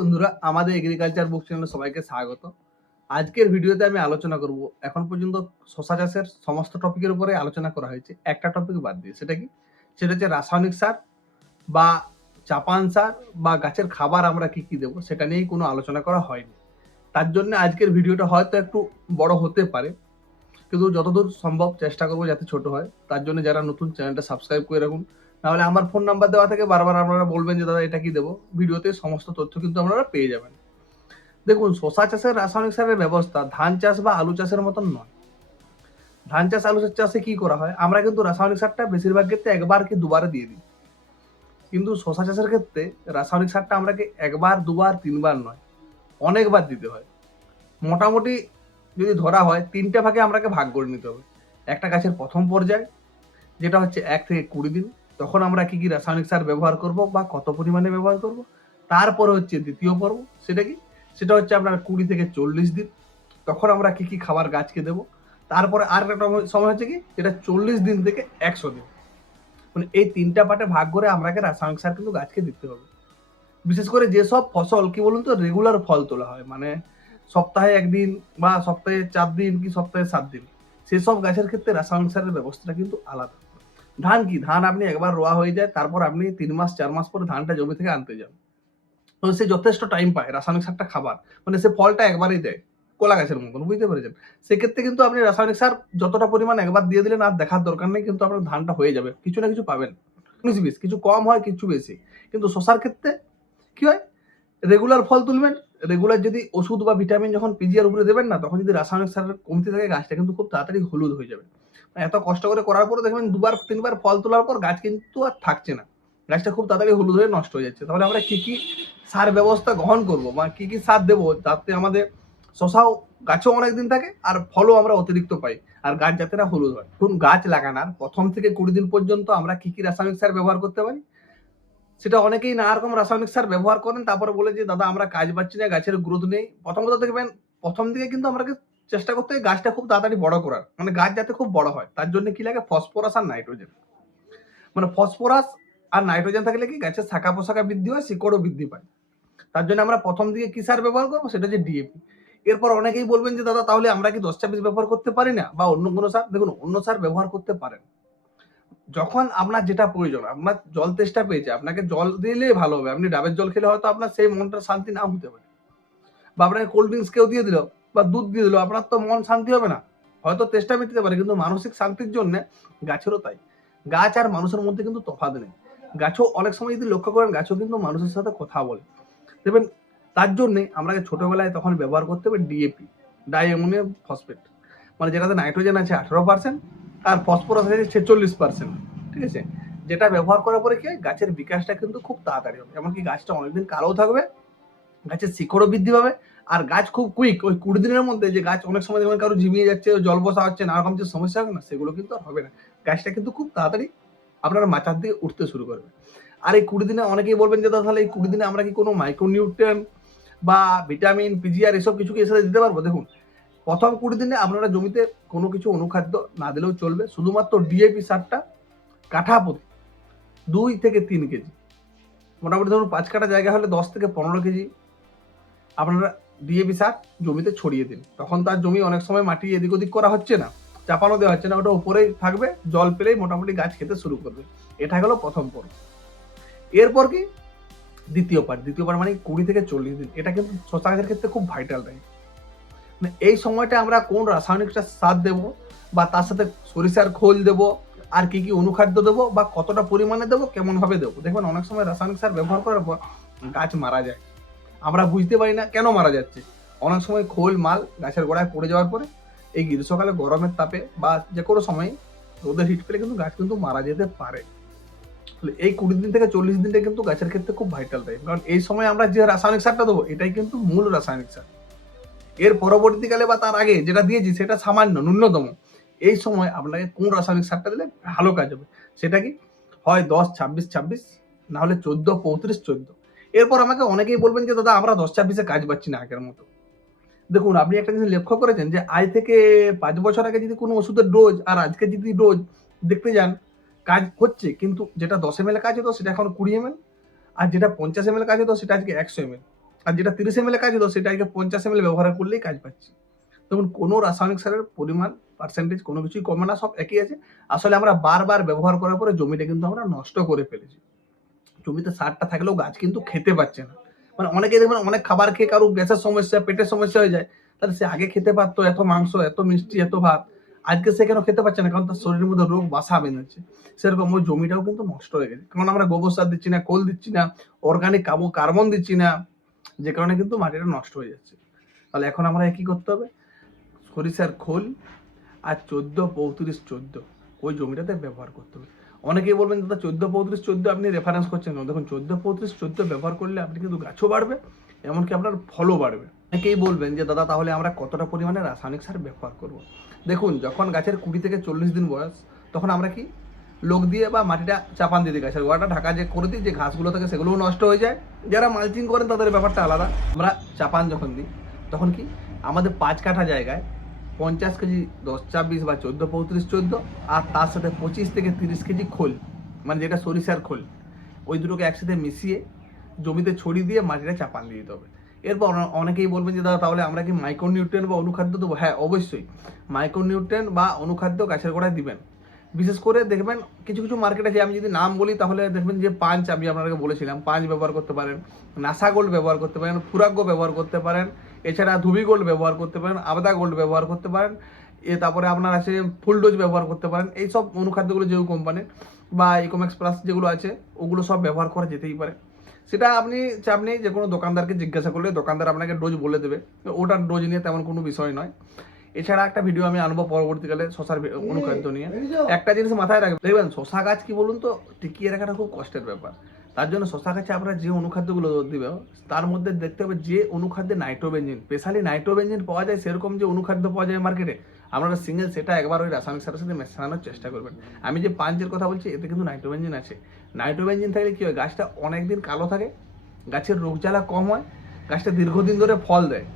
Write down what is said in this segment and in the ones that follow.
বন্ধুরা, আমাদের এগ্রিকালচার বুক চ্যানেলে সবাইকে স্বাগত। আজকের ভিডিওতে আমি আলোচনা করব, এখন পর্যন্ত শসা চাষের সমস্ত টপিকের উপরে আলোচনা করা হয়েছে, একটা টপিক বাদ দিয়ে। সেটা কি? সেটা হচ্ছে রাসায়নিক সার বা চাপান সার বা গাছের খাবার আমরা কি কি দেবো, সেটা নিয়েই কোনো আলোচনা করা হয়নি। তার জন্য আজকের ভিডিওটা হয়তো একটু বড় হতে পারে, কিন্তু যতদূর সম্ভব চেষ্টা করবো যাতে ছোট হয়। তার জন্য যারা নতুন, চ্যানেলটা সাবস্ক্রাইব করে রাখুন। নাহলে আমার ফোন নাম্বার দেওয়া থেকে বারবার আপনারা বলবেন যে দাদা এটা কি দেবো, ভিডিওতে সমস্ত তথ্য কিন্তু আপনারা পেয়ে যাবেন। দেখুন, শসা চাষের রাসায়নিক সারের ব্যবস্থা ধান চাষ বা আলু চাষের মতন নয়। ধান চাষ, আলু চাষে কি করা হয়, আমরা কিন্তু রাসায়নিক সারটা বেশিরভাগ ক্ষেত্রে একবার কি দুবারে দিয়ে দিই। কিন্তু শসা চাষের ক্ষেত্রে রাসায়নিক সারটা আমরাকে একবার, দুবার, তিনবার নয়, অনেকবার দিতে হয়। মোটামুটি যদি ধরা হয় ৩টে ভাগে আমরাকে ভাগ করে নিতে হবে। একটা গাছের প্রথম পর্যায়, যেটা হচ্ছে ১ থেকে ২০ দিন, তখন আমরা কি কি রাসায়নিক সার ব্যবহার করব বা কত পরিমাণে ব্যবহার করব। তারপরে হচ্ছে দ্বিতীয় পর্ব, সেটা কি? সেটা হচ্ছে আপনার ২০ থেকে ৪০ দিন, তখন আমরা কি কি খাবার গাছকে দেবো। তারপরে আর একটা সময় হচ্ছে কি, যেটা ৪০ দিন থেকে ১০০ দিন। মানে এই ৩টা পার্টে ভাগ করে আমরাকে রাসায়নিক সার কিন্তু গাছকে দিতে হবে। বিশেষ করে যেসব ফসল কি বলুন তো রেগুলার ফল তোলা হয়, মানে সপ্তাহে ১ দিন বা সপ্তাহে ৪ দিন কি সপ্তাহে ৭ দিন, সেসব গাছের ক্ষেত্রে রাসায়নিক সারের ব্যবস্থাটা কিন্তু আলাদা। ধান কি? ধান আপনি একবার রোয়া হয়ে যায়, তারপর আপনি ৩ মাস ৪ মাস পরে ধানটা জমি থেকে আনতে যান। তো সে যথেষ্ট টাইম পায় রাসায়নিক সারটা খাবার। মানে সে ফলটা একবারেই দেয়। কলা গাছের মতন, বুঝতে পেরেছেন? সেক্ষেত্রে কিন্তু আপনি রাসায়নিক সার যতটা পরিমাণ একবার দিয়ে দিলেন, আর দেখার দরকার নেই, কিন্তু আপনার ধানটা হয়ে যাবে। কিছু না কিছু পাবেন। ১৯-২০ কিছু কম হয়, কিছু বেশি। কিন্তু শসার ক্ষেত্রে কি হয়? রেগুলার ফল তুলবেন। রেগুলার যদি ওষুধ বা ভিটামিন যখন পিজিআর উপরে দেবেন না, তখন যদি রাসায়নিক সারের কমতি থাকে, গাছটা কিন্তু খুব তাড়াতাড়ি হলুদ হয়ে যাবে। এত কষ্ট করে করার পরে দেখবেন ২ বার ৩ বার ফল তোলার পর গাছ কিন্তু আর থাকছে না। গাছটা খুব তাড়াতাড়ি হলুদ হয়ে নষ্ট হয়ে যাচ্ছে। তাহলে আমরা কি কি সার ব্যবস্থা গ্রহণ করব বা কি কি সার দেবো, যাতে আমাদের শসাও গাছও অনেকদিন থাকে আর ফলও আমরা অতিরিক্ত পাই, আর গাছ যাতে না হলুদ হয়। এখন গাছ লাগানোর প্রথম থেকে ২০ দিন পর্যন্ত আমরা কি কি রাসায়নিক সার ব্যবহার করতে পারি, সেটা অনেকেই নানা রকম রাসায়নিক সার ব্যবহার করেন। তারপরে বলে যে দাদা আমরা কাজ পাচ্ছি না, গাছের গ্রোথ নেই। প্রথমত দেখবেন, প্রথম দিকে কিন্তু আমাকে চেষ্টা করতে হয় গাছটা খুব তাড়াতাড়ি বড় করার, মানে গাছ যাতে খুব বড় হয়। তার জন্য কি লাগে? ফসফরাস আর নাইট্রোজেন। মানে ফসফরাস আর নাইট্রোজেন থাকলে কি গাছের শাখা প্রশাখা বৃদ্ধি হয়, শিকড়ও বৃদ্ধি পায়। তার জন্য আমরা প্রথম দিকে কি সার ব্যবহার করবো, সেটা হচ্ছে ডিএপি। এরপর অনেকেই বলবেন যে দাদা তাহলে আমরা কি ১০-২৬ ব্যবহার করতে পারি না, বা অন্য কোনো সার? দেখুন, অন্য সার ব্যবহার করতে পারেন যখন আপনার যেটা প্রয়োজন। আপনার জল তেষ্টা পেয়েছে, আপনাকে জল দিলেই ভালো হবে। আপনি ডাবের জল খেলে হয়তো আপনার সেই মনটা শান্তি নাও হতে পারে, বা আপনাকে কোল্ড ড্রিঙ্কস কেউ দিয়ে দিল বা দুধ দিয়ে দিল, আপনার তো মন শান্তি হবে না। হয়তো তেষ্টা মিটতে পারে, কিন্তু মানসিক শান্তির জন্য গাছেরও তাই। গাছ আর মানুষের মধ্যে কিন্তু তফাৎ নেই। গাছও অনেক সময় যদি লক্ষ্য করেন, গাছও কিন্তু মানুষের সাথে কথা বলে। দেখবেন, তার জন্যে আমাকে ছোটবেলায় তখন ব্যবহার করতে হবে ডিএপি, ডাই অ্যামোনিয়াম ফসফেট, মানে যেটাতে নাইট্রোজেন আছে 18% আর ফসফরাস আছে 46%। ঠিক আছে? যেটা ব্যবহার করার পরে কি হয়, গাছের বিকাশটা কিন্তু খুব তাড়াতাড়ি হবে। এমনকি গাছটা অনেকদিন কালোও থাকবে, গাছের শিকড়ও বৃদ্ধি পাবে, আর গাছ খুব কুইক ওই ২০ দিনের মধ্যে, যে গাছ অনেক সময় দেখবেন কারো ঝিমিয়ে যাচ্ছে, জল বসা হচ্ছে, নানা রকম যে সমস্যা হবে না, সেগুলো কিন্তু আর হবে না। গাছটা কিন্তু খুব তাড়াতাড়ি আপনার মাচার দিকে উঠতে শুরু করবে। আর এই ২০ দিনে অনেকেই বলবেন যে দাদা তাহলে এই ২০ দিনে আমরা কি কোনো মাইক্রোনিউট্রিয়েন্ট বা ভিটামিন, পিজিআর এসব কিছু কি এর সাথে দিতে পারবো? দেখুন, প্রথম ২০ দিনে আপনারা জমিতে কোনো কিছু অনুখাদ্য না দিলেও চলবে। শুধুমাত্র ডিএপি সারটা কাঠা প্রতি ২ থেকে ৩ কেজি, মোটামুটি ধরুন ৫ কাঠা জায়গা হলে ১০ থেকে ১৫ কেজি আপনারা ডিএপি সার জমিতে ছড়িয়ে দিন। তখন তার জমি অনেক সময় মাটি এদিক ওদিক করা হচ্ছে না, চাপানো দেওয়া হচ্ছে না, ওটা উপরেই থাকবে, জল পেলেই মোটামুটি গাছ খেতে শুরু করবে। এটা গেল প্রথম পর্ব। এরপর কি? দ্বিতীয় পার্ট। দ্বিতীয় পার্ট মানে ২০ থেকে ৪০ দিন। এটা কিন্তু শসা গাছের ক্ষেত্রে খুব ভাইটাল টাইম। মানে এই সময়টা আমরা কোন রাসায়নিকটা সার দেবো, বা তার সাথে সরিষার খোল দেবো, আর কি কি অনুখাদ্য দেবো, বা কতটা পরিমাণে দেবো, কেমন ভাবে দেবো। দেখবেন অনেক সময় রাসায়নিক সার ব্যবহার করার পর গাছ মারা যায়, আমরা বুঝতে পারি না কেন মারা যাচ্ছে। অনেক সময় খোল মাল গাছের গোড়ায় পড়ে যাওয়ার পরে এই গ্রীষ্মকালে গরমের তাপে বা যে কোনো সময় রোদের হিট পেলে কিন্তু গাছ কিন্তু মারা যেতে পারে। এই ২০ দিন থেকে ৪০ দিনটা কিন্তু গাছের ক্ষেত্রে খুব ভাইটাল টাইম, কারণ এই সময় আমরা যে রাসায়নিক সারটা দেবো, এটাই কিন্তু মূল রাসায়নিক সার। এর পরবর্তীকালে বা তার আগে যেটা দিয়েছি সেটা সামান্য ন্যূনতম। এই সময় আপনাকে কোন রাসায়নিক সারটা দিলে ভালো কাজ হবে, সেটা কি? হয় ১০-২৬-২৬, না হলে ১৪-৩৫-১৪। এরপর আমাকে অনেকেই বলবেন যে দাদা আমরা ১০-২৬-এ কাজ পাচ্ছি না আগের মতো। দেখুন, আপনি একটা জিনিস লক্ষ্য করেছেন যে আজ থেকে ৫ বছর আগে যদি কোনো ওষুধের ডোজ আর আজকে যদি ডোজ দেখতে যান, কাজ হচ্ছে, কিন্তু যেটা ১০ ml কাজ হতো সেটা এখন ২০ ml, আর যেটা ৫০ ml কাজ হতো সেটা আজকে ১০০ ml। আর যেটা 30 ml কাজ হতো সেটা আজকে 50 ml ব্যবহার করলেই কাজ পাচ্ছি। দেখুন কোনো রাসায়নিক সারের পরিমাণ পার্সেন্টেজ কোনো কিছুই কমে না, সব একই আছে। আসলে আমরা বারবার ব্যবহার করার পরে জমিটা কিন্তু আমরা নষ্ট করে ফেলেছি। জমিতে সারটা থাকলেও গাছ কিন্তু খেতে পাচ্ছে না। মানে অনেকেই দেখবেন অনেক খাবার খেয়ে কারো গ্যাসের সমস্যা, পেটের সমস্যা হয়ে যায়। তাহলে সে আগে খেতে পারতো এত মাংস, এত মিষ্টি, এত ভাত। আজকে সে কেন খেতে পারছে না? কারণ তার শরীরের মধ্যে রোগ বাসা বেঁধেছে। সেরকম ওই জমিটাও কিন্তু নষ্ট হয়ে গেছে। কারণ আমরা গোবর সার দিচ্ছি না, খোল দিচ্ছি না, অর্গানিক কার্বন দিচ্ছি না। যে কারণে কিন্তু মাটিটা নষ্ট হয়ে যাচ্ছে। তাহলে এখন আমরা কি করতে হবে? সরিষার খোল আর 14-35-14 ওই জমিটাতে ব্যবহার করতে হবে। অনেকেই বলবেন দাদা 14-35-14 আপনি রেফারেন্স করছেন কেন? দেখুন 14-35-14 ব্যবহার করলে আপনি কিন্তু গাছও বাড়বে, এমনকি আপনার ফলও বাড়বে। অনেকেই বলবেন যে দাদা তাহলে আমরা কতটা পরিমাণে রাসায়নিক সার ব্যবহার করব? দেখুন যখন গাছের 20 থেকে 40 দিন বয়স, তখন আমরা কি লোক দিয়ে বা মাটিটা চাপান দিয়ে দিই, গাছের গোড়াটা ঢাকা যে করে দিই, যে ঘাসগুলো থাকে সেগুলোও নষ্ট হয়ে যায়। যারা মালচিং করেন তাদের ব্যাপারটা আলাদা। আমরা চাপান যখন দিই তখন কি আমাদের 5 কাঠা জায়গায় 50 কেজি 10-26 বা 14-35-14 আর তার সাথে 25 থেকে 30 কেজি খোল, মানে যেটা সরিষার খোল, ওই দুটোকে একসাথে মিশিয়ে জমিতে ছড়িয়ে দিয়ে মাটিটা চাপান দিয়ে দিতে হবে। এরপর অনেকেই বলবেন যে দাদা তাহলে আমরা কি মাইক্রোনিউট্রিয়েন্ট বা অনুখাদ্য দেবো? হ্যাঁ অবশ্যই মাইক্রোনিউট্রিয়েন্ট বা অনুখাদ্য গাছের গোড়ায় দিবেন। বিশেষ করে দেখবেন কিছু কিছু মার্কেটে, যে আমি যদি নাম বলি তাহলে দেখবেন যে পাঞ্চ, আমি আপনাকে বলেছিলাম পাঞ্চ ব্যবহার করতে পারেন, নাসা গোল্ড ব্যবহার করতে পারেন, ফুরাগ্য ব্যবহার করতে পারেন, এছাড়া ধুবি গোল্ড ব্যবহার করতে পারেন, আবদা গোল্ড ব্যবহার করতে পারেন, তারপরে আপনার আছে ফুল ডোজ ব্যবহার করতে পারেন। এইসব অনুখাদ্যগুলো যেগুলো কোম্পানির বা ইকোম্যাক্স প্লাস যেগুলো আছে ওগুলো সব ব্যবহার করা যেতেই পারে। সেটা আপনি চাপ নেই, যে কোনো দোকানদারকে জিজ্ঞাসা করলে দোকানদার আপনাকে ডোজ বলে দেবে, ওটার ডোজ নিয়ে তেমন কোনো বিষয় নয়। এছাড়া একটা ভিডিও আমি আনবো পরবর্তীকালে শশার অনুখাদ্য নিয়ে। একটা জিনিস মাথায় রাখবেন, দেখবেন শশা গাছ কি বলুন তো টিকিয়ে রাখাটা খুব কষ্টের ব্যাপার। তার জন্য শশা গাছে আমরা যে অনুখাদ্যগুলো দিবে তার মধ্যে দেখতে হবে যে অনুখাদ্যে নাইট্রোবেঞ্জিন, স্পেশালি নাইট্রোবেঞ্জিন পাওয়া যায়, সেরকম যে অনুখাদ্য পাওয়া যায় মার্কেটে আপনারা সিঙ্গেল সেটা একবার ওই রাসায়নিক সারের সাথে মেশানোর চেষ্টা করবেন। আমি যে পাঞ্চের কথা বলছি এতে কিন্তু নাইট্রোবেঞ্জিন আছে। নাইট্রোবেঞ্জিন থাকলে কি হয়, গাছটা অনেকদিন কালো থাকে, গাছের রোগ জ্বালা কম হয়, গাছটা দীর্ঘদিন ধরে ফল দেয়।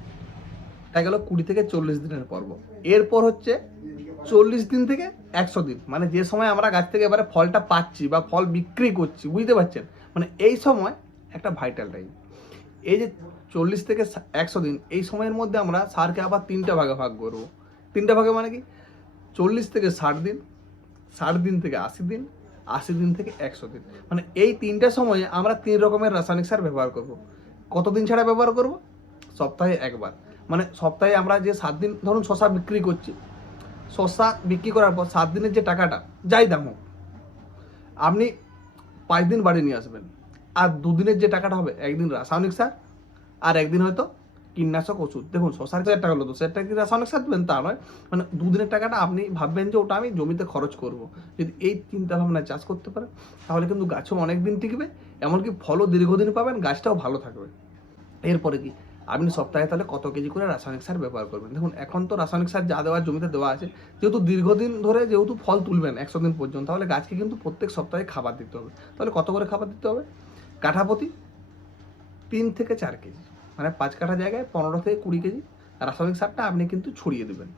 তাই গেল 20 থেকে 40 দিনের পর্ব। এরপর হচ্ছে 40 দিন থেকে 100 দিন, মানে যে সময় আমরা গাছ থেকে এবারে ফলটা পাচ্ছি বা ফল বিক্রি করছি, বুঝতে পারছেন? মানে এই সময় একটা ভাইটাল টাইম। এই যে 40 থেকে 100 দিন, এই সময়ের মধ্যে আমরা সারকে আবার 3টা ভাগে ভাগ করবো। 3টা ভাগে মানে কি, 40 থেকে 60 দিন, 60 দিন থেকে 80 দিন, 80 দিন থেকে 100 দিন। মানে এই 3টা সময়ে আমরা 3 রকমের রাসায়নিক সার ব্যবহার করব। কতদিন ছাড়া ব্যবহার করব? সপ্তাহে একবার। মানে সপ্তাহে আমরা যে 7 দিন ধরুন শশা বিক্রি করছি, শশা বিক্রি করার পর 7 দিনের যে টাকাটা যাই দাম হোক, আপনি 5 দিন বাড়ি নিয়ে আসবেন। আর 2 দিনের যে টাকাটা হবে, একদিন রাসায়নিক সার আর একদিন হয়তো কীটনাশক ওষুধ। দেখুন শশার যে টাকা হলো, তো সেটা কি রাসায়নিক সার দেবেন তা নয়, মানে 2 দিনের টাকাটা আপনি ভাববেন যে ওটা আমি জমিতে খরচ করব। যদি এই চিন্তা ভাবনায় চাষ করতে পারেন তাহলে কিন্তু গাছও অনেক দিন টিকবে, এমনকি ফলও দীর্ঘদিন পাবেন, গাছটাও ভালো থাকবে। এরপরে কি, আপনি সপ্তাহে তাহলে কত কেজি করে রাসায়নিক সার ব্যবহার করবেন? দেখুন এখন তো রাসায়নিক সার যা দেওয়ার জমিতে দেওয়া আছে, যেহেতু দীর্ঘদিন ধরে যেহেতু ফল তুলবেন 100 দিন পর্যন্ত, তাহলে গাছকে কিন্তু প্রত্যেক সপ্তাহে খাবার দিতে হবে। তাহলে কত করে খাবার দিতে হবে? কাঠাপ্রতি 3 থেকে 4 কেজি, মানে 5 কাঠা জায়গায় 15 থেকে 20 কেজি রাসায়নিক সারটা আপনি কিন্তু ছড়িয়ে দেবেন।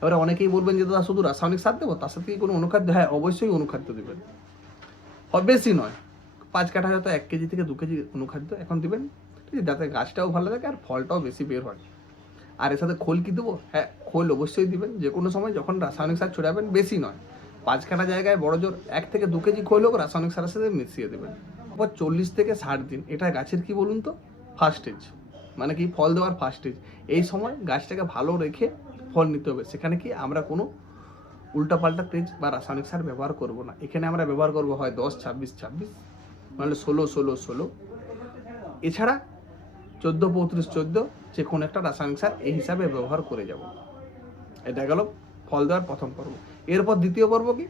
এবারে অনেকেই বলবেন যে দাদা শুধু রাসায়নিক সার দেবো, তার সাথে কি কোনো অনুখাদ্য? হ্যাঁ অবশ্যই অনুখাদ্য দেবেন, বেশি নয়। 5 কাঠা হয়তো 1 কেজি থেকে 2 কেজি অনুখাদ্য এখন দিবেন, ঠিক আছে, যাতে গাছটাও ভালো থাকে আর ফলটাও বেশি বের হয়। আর এর সাথে খোল কি দেবো? হ্যাঁ খোল অবশ্যই দিবেন, যে কোনো সময় যখন রাসায়নিক সার ছড়াবেন, বেশি নয়, 5 কাঠা জায়গায় বড় জোর 1 থেকে 2 কেজি খোল হোক রাসায়নিক সারের সাথে মিশিয়ে দেবেন। তারপর 40 থেকে 60 দিন, এটা গাছের কি বলুন তো ফার্স্ট স্টেজ, মানে কি ফল দেওয়ার ফার্স্ট স্টেজ। এই সময় গাছটাকে ভালো রেখে ফল নিতে হবে। সেখানে কি আমরা কোনো উল্টাপাল্টা তেজ বা রাসায়নিক সার ব্যবহার করব না। এখানে আমরা ব্যবহার করবো হয় 10-26-26, নাহলে 16-16-16, এছাড়া 14-35-14, যে কোনো একটা রাসায়নিক সার এই হিসাবে ব্যবহার করে যাব। এটা গেল ফল দেওয়ার প্রথম পর্ব। এরপর দ্বিতীয় পর্ব কি,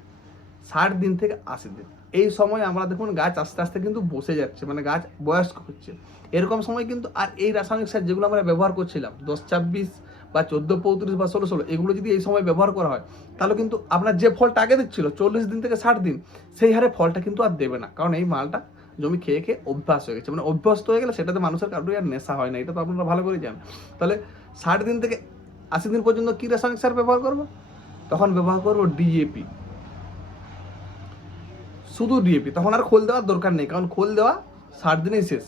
60 দিন থেকে 80 দিন। এই সময় আমরা দেখুন গাছ আস্তে আস্তে কিন্তু বসে যাচ্ছে, মানে গাছ বয়স্ক হচ্ছে। এরকম সময় কিন্তু আর এই রাসায়নিক সার যেগুলো আমরা ব্যবহার করছিলাম 10-26 বা 14-35 বা 16-16, এগুলো যদি এই সময় ব্যবহার করা হয় তাহলে কিন্তু আপনার যে ফলটা আগে দিচ্ছিল 40 দিন থেকে 60 দিন, সেই হারে ফলটা কিন্তু আর দেবে না। কারণ এই মালটা জমি খেয়ে খেয়ে অভ্যাস হয়ে গেছে, মানে অভ্যস্ত হয়ে গেলে সেটাতে মানুষের কারোরই আর নেশা হয় না, এটা তো আপনারা ভালো করে জানেন। তাহলে 60 দিন থেকে 80 দিন পর্যন্ত কী রাসায়নিক সার ব্যবহার করবো? তখন ব্যবহার করবো ডিএপি, শুধু ডিএপি। তখন আর খোল দেওয়ার দরকার নেই, কারণ খোল দেওয়া 60 দিনেই শেষ।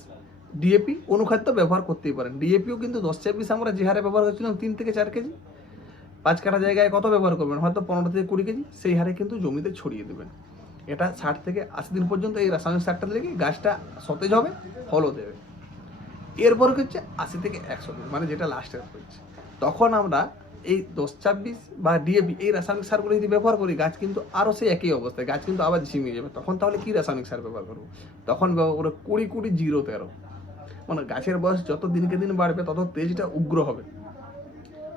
ডিএপি অনুখাদ্য ব্যবহার করতেই পারেন। ডিএপিও কিন্তু 10-26 আমরা যে হারে ব্যবহার করছিলাম 3 থেকে 4 কেজি, 5 কাঠা জায়গায় কত ব্যবহার করবেন, হয়তো 15 থেকে 20 কেজি, সেই হারে কিন্তু জমিতে ছড়িয়ে দেবেন। এটা 60 থেকে 80 দিন পর্যন্ত এই রাসায়নিক সারটা দিলে গাছটা সতেজ হবে, ফলও দেবে। এরপরে হচ্ছে 80 থেকে 100 দিন, মানে যেটা লাস্টের হচ্ছে, তখন আমরা এই 10-26 বা ডিএপি এই রাসায়নিক সারগুলো যদি ব্যবহার করি, গাছ কিন্তু আরও সেই একই অবস্থায়, গাছ কিন্তু আবার ঝিমিয়ে যাবে। তখন তাহলে কি রাসায়নিক সার ব্যবহার করবো? তখন ব্যবহার করবো 20-20-0-13। মানে গাছের বয়স যত দিনকে দিন বাড়বে তত তেজটা উগ্র হবে।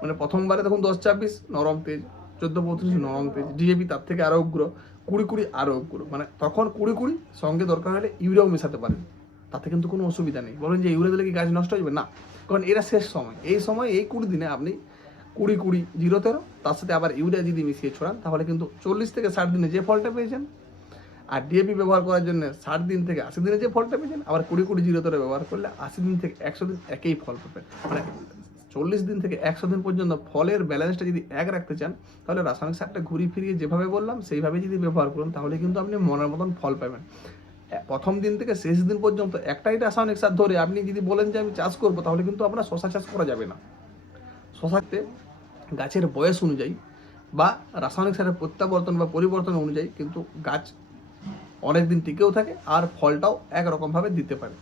মানে প্রথমবারে তখন 10-26 নরম তেজ, 14-35 নরম তেজ, ডিএপি তার থেকে আরও উগ্র, 20-20 আরও উগ্র। মানে তখন 20-20 সঙ্গে দরকার হলে ইউরিয়াও মেশাতে পারেন, তাতে কিন্তু কোনো অসুবিধা নেই। বলেন যে ইউরিয়া দিলে কি গাছ নষ্ট হয়ে যাবে? না, কারণ এরা শেষ সময়, এই সময় এই 20 দিনে আপনি 20-20-0-13 তার সাথে আবার ইউরিয়া যদি মিশিয়ে ছড়ান, তাহলে কিন্তু 40 থেকে 60 দিনে যে ফলটা পেয়েছেন, আর ডিএপি ব্যবহার করার জন্য 60 দিন থেকে 80 দিনে যে ফলটা পেয়েছেন, আবার 20-20-0-13 ব্যবহার করলে 80 দিন থেকে 100 দিন একই ফল পাবেন। মানে 40 দিন থেকে 100 দিন পর্যন্ত ফলের ব্যালেন্সটা যদি এক রাখতে চান, তাহলে রাসায়নিক সারটা ঘুরিয়ে ফিরিয়ে যেভাবে বললাম সেইভাবে যদি ব্যবহার করুন, তাহলে কিন্তু আপনি মনের মতন ফল পাবেন। প্রথম দিন থেকে শেষ দিন পর্যন্ত একটাই রাসায়নিক সার ধরে আপনি যদি বলেন যে আমি চাষ করবো, তাহলে কিন্তু আপনার শশা চাষ করা যাবে না। শশাতে গাছের বয়স অনুযায়ী বা রাসায়নিক সারের প্রত্যাবর্তন বা পরিবর্তন অনুযায়ী কিন্তু গাছ অনেক দিন টিকেও থাকে, আর ফলটাও একরকমভাবে দিতে পারে।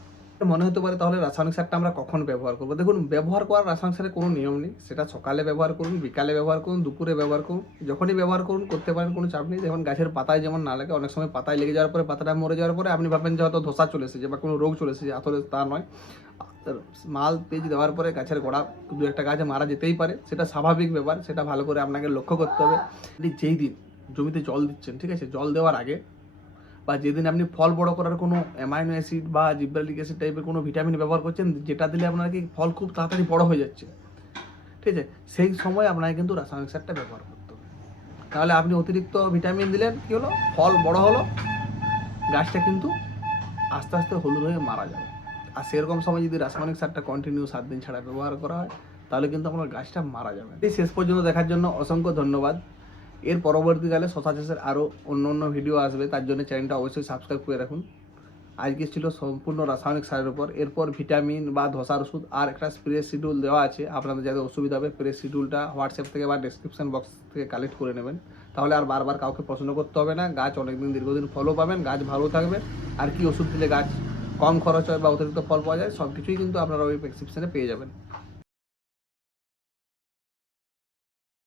মনে হতে পারে তাহলে রাসায়নিক সারটা আমরা কখন ব্যবহার করবো? দেখুন, ব্যবহার করার রাসায়নিক সারের কোনো নিয়ম নেই। সেটা সকালে ব্যবহার করুন, বিকালে ব্যবহার করুন, দুপুরে ব্যবহার করুন, যখনই ব্যবহার করুন করতে পারেন, কোনো চাপ নেই। যেমন গাছের পাতায় যেমন না লাগে, অনেক সময় পাতায় লেগে যাওয়ার পরে, পাতাটা মরে যাওয়ার পরে আপনি ভাবেন যে হয়তো ধসা চলে এসেছে বা কোনো রোগ চলে এসেছে, আসলে তা নয়। মাল তেজ দেওয়ার পরে গাছের গোড়া দু একটা গাছে মারা যেতেই পারে, সেটা স্বাভাবিক ব্যাপার, সেটা ভালো করে আপনাকে লক্ষ্য করতে হবে। আপনি যেই দিন জমিতে জল দিচ্ছেন, ঠিক আছে, জল দেওয়ার আগে বা যেদিন আপনি ফল বড় করার কোনো অ্যামাইনো অ্যাসিড বা জিব্রালিক অ্যাসিড টাইপের কোনো ভিটামিন ব্যবহার করছেন, যেটা দিলে আপনার কি ফল খুব তাড়াতাড়ি বড় হয়ে যাচ্ছে, ঠিক আছে, সেই সময় আপনাকে কিন্তু রাসায়নিক সারটা ব্যবহার করতে হবে। তাহলে আপনি অতিরিক্ত ভিটামিন দিলেন, কী হলো, ফল বড় হলো, গাছটা কিন্তু আস্তে আস্তে হলুদ হয়ে মারা যাবে। আর সেরকম সময় যদি রাসায়নিক সারটা কন্টিনিউ 7 দিন ছাড়া ব্যবহার করা হয়, তাহলে কিন্তু আপনার গাছটা মারা যাবে। এই শেষ পর্যন্ত দেখার জন্য অসংখ্য ধন্যবাদ। এর পরবর্তীকালে শশা চাষের আরও অন্য ভিডিও আসবে, তার জন্য চ্যানেলটা অবশ্যই সাবস্ক্রাইব করে রাখুন। আজকে ছিল সম্পূর্ণ রাসায়নিক সারের উপর। এরপর ভিটামিন বা ধসার ওষুধ আর একটা স্প্রে শিডিউল দেওয়া আছে, আপনাদের যাদের অসুবিধা হবে স্প্রে শিডিউলটা হোয়াটসঅ্যাপ থেকে বা ডেসক্রিপশন বক্স থেকে কালেক্ট করে নেবেন, তাহলে আর বারবার কাউকে প্রশ্ন করতে হবে না। গাছ অনেকদিন দীর্ঘদিন ফলও পাবেন, গাছ ভালো থাকবে। আর কি ওষুধ দিলে গাছ কম খরচ হয় বা অতিরিক্ত ফল পাওয়া যায়, সব কিছুই কিন্তু আপনারা ওই প্রেসক্রিপশনে পেয়ে যাবেন।